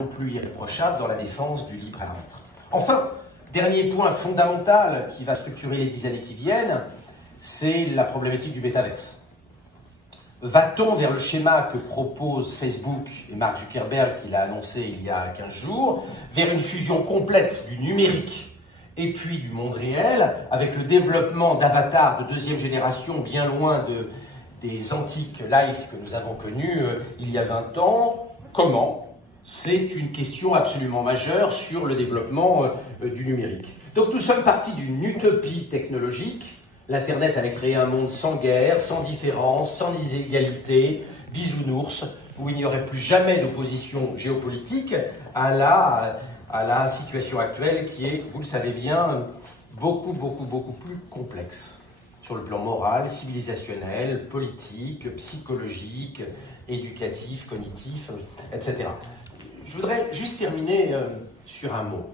non plus irréprochable dans la défense du libre arbitre. Enfin, dernier point fondamental qui va structurer les 10 années qui viennent, c'est la problématique du métaverse. Va-t-on vers le schéma que propose Facebook et Mark Zuckerberg, qui l'a annoncé il y a 15 jours, vers une fusion complète du numérique et puis du monde réel, avec le développement d'avatars de deuxième génération bien loin des antiques lives que nous avons connus il y a 20 ans? Comment? C'est une question absolument majeure sur le développement du numérique. Donc nous sommes partis d'une utopie technologique. L'Internet allait créer un monde sans guerre, sans différence, sans inégalité, bisounours, où il n'y aurait plus jamais d'opposition géopolitique à la situation actuelle qui est, vous le savez bien, beaucoup plus complexe sur le plan moral, civilisationnel, politique, psychologique, éducatif, cognitif, etc. Je voudrais juste terminer sur un mot.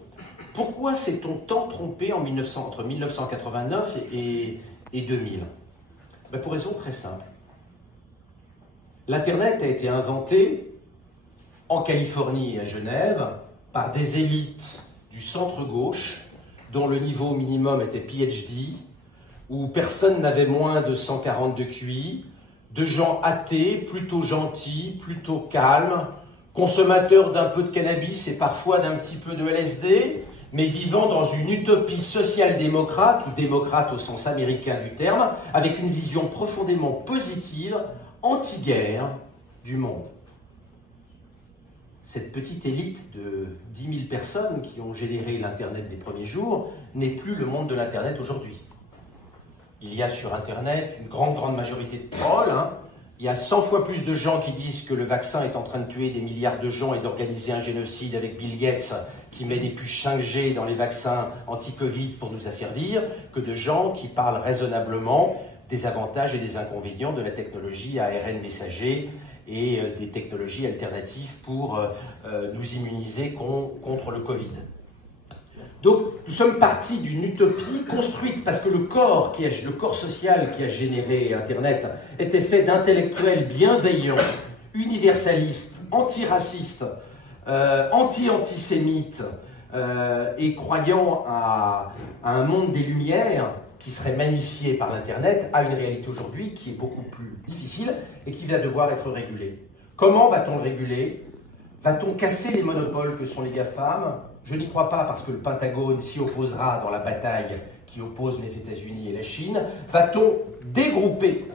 Pourquoi s'est-on tant trompé entre 1989 et 2000? Pour raison très simple. L'Internet a été inventé en Californie et à Genève par des élites du centre-gauche dont le niveau minimum était PhD, où personne n'avait moins de 140 de QI, de gens athées, plutôt gentils, plutôt calmes, consommateurs d'un peu de cannabis et parfois d'un petit peu de LSD, mais vivant dans une utopie social-démocrate, ou démocrate au sens américain du terme, avec une vision profondément positive, anti-guerre du monde. Cette petite élite de 10 000 personnes qui ont généré l'Internet des premiers jours n'est plus le monde de l'Internet aujourd'hui. Il y a sur Internet une grande majorité de trolls. Il y a 100 fois plus de gens qui disent que le vaccin est en train de tuer des milliards de gens et d'organiser un génocide avec Bill Gates qui met des puces 5G dans les vaccins anti-Covid pour nous asservir, que de gens qui parlent raisonnablement des avantages et des inconvénients de la technologie ARN messager et des technologies alternatives pour nous immuniser contre le Covid. Donc, nous sommes partis d'une utopie construite parce que le corps social qui a généré Internet était fait d'intellectuels bienveillants, universalistes, antiracistes, anti-antisémites et croyant à un monde des Lumières qui serait magnifié par l'Internet, à une réalité aujourd'hui qui est beaucoup plus difficile et qui va devoir être régulée. Comment va-t-on le réguler? Va-t-on casser les monopoles que sont les GAFAM? Je n'y crois pas parce que le Pentagone s'y opposera dans la bataille qui oppose les États-Unis et la Chine. Va-t-on dégrouper,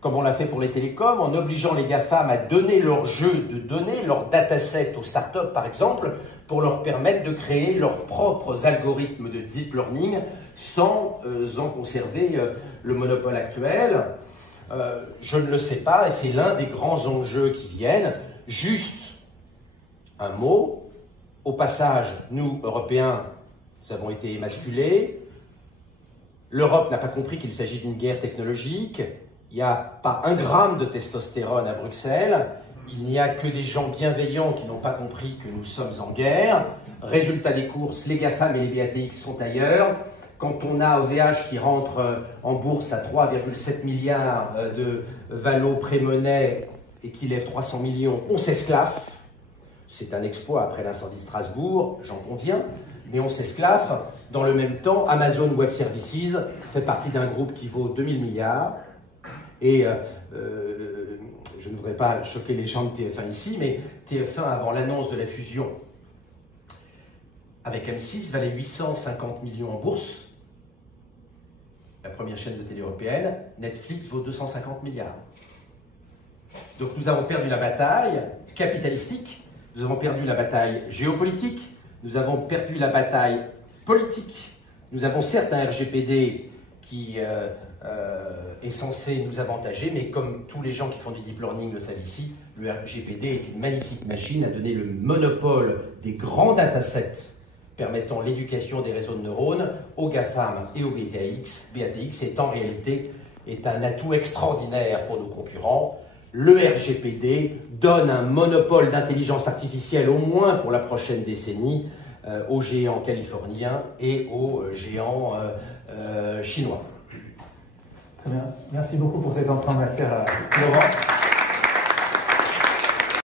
comme on l'a fait pour les télécoms, en obligeant les GAFAM à donner leur jeu de données, leur dataset aux startups par exemple, pour leur permettre de créer leurs propres algorithmes de deep learning sans en conserver le monopole actuel? Je ne le sais pas et c'est l'un des grands enjeux qui viennent. Juste un mot. Au passage, nous, Européens, nous avons été émasculés. L'Europe n'a pas compris qu'il s'agit d'une guerre technologique. Il n'y a pas un gramme de testostérone à Bruxelles. Il n'y a que des gens bienveillants qui n'ont pas compris que nous sommes en guerre. Résultat des courses, les GAFAM et les BATX sont ailleurs. Quand on a OVH qui rentre en bourse à 3,7 milliards de valo pré-monnaie et qui lève 300 millions, on s'esclaffe. C'est un exploit après l'incendie de Strasbourg, j'en conviens, mais on s'esclaffe. Dans le même temps, Amazon Web Services fait partie d'un groupe qui vaut 2000 milliards. Et je ne voudrais pas choquer les gens de TF1 ici, mais TF1, avant l'annonce de la fusion avec M6, valait 850 millions en bourse. La première chaîne de télé européenne. Netflix vaut 250 milliards. Donc nous avons perdu la bataille capitalistique. Nous avons perdu la bataille géopolitique, nous avons perdu la bataille politique. Nous avons certes un RGPD qui est censé nous avantager, mais comme tous les gens qui font du deep learning le savent ici, le RGPD est une magnifique machine à donner le monopole des grands datasets permettant l'éducation des réseaux de neurones aux GAFAM et aux BATX. BATX est en réalité un atout extraordinaire pour nos concurrents. Le RGPD donne un monopole d'intelligence artificielle, au moins pour la prochaine décennie, aux géants californiens et aux géants chinois. Très bien. Merci beaucoup pour cette entrée en matière, Laurent.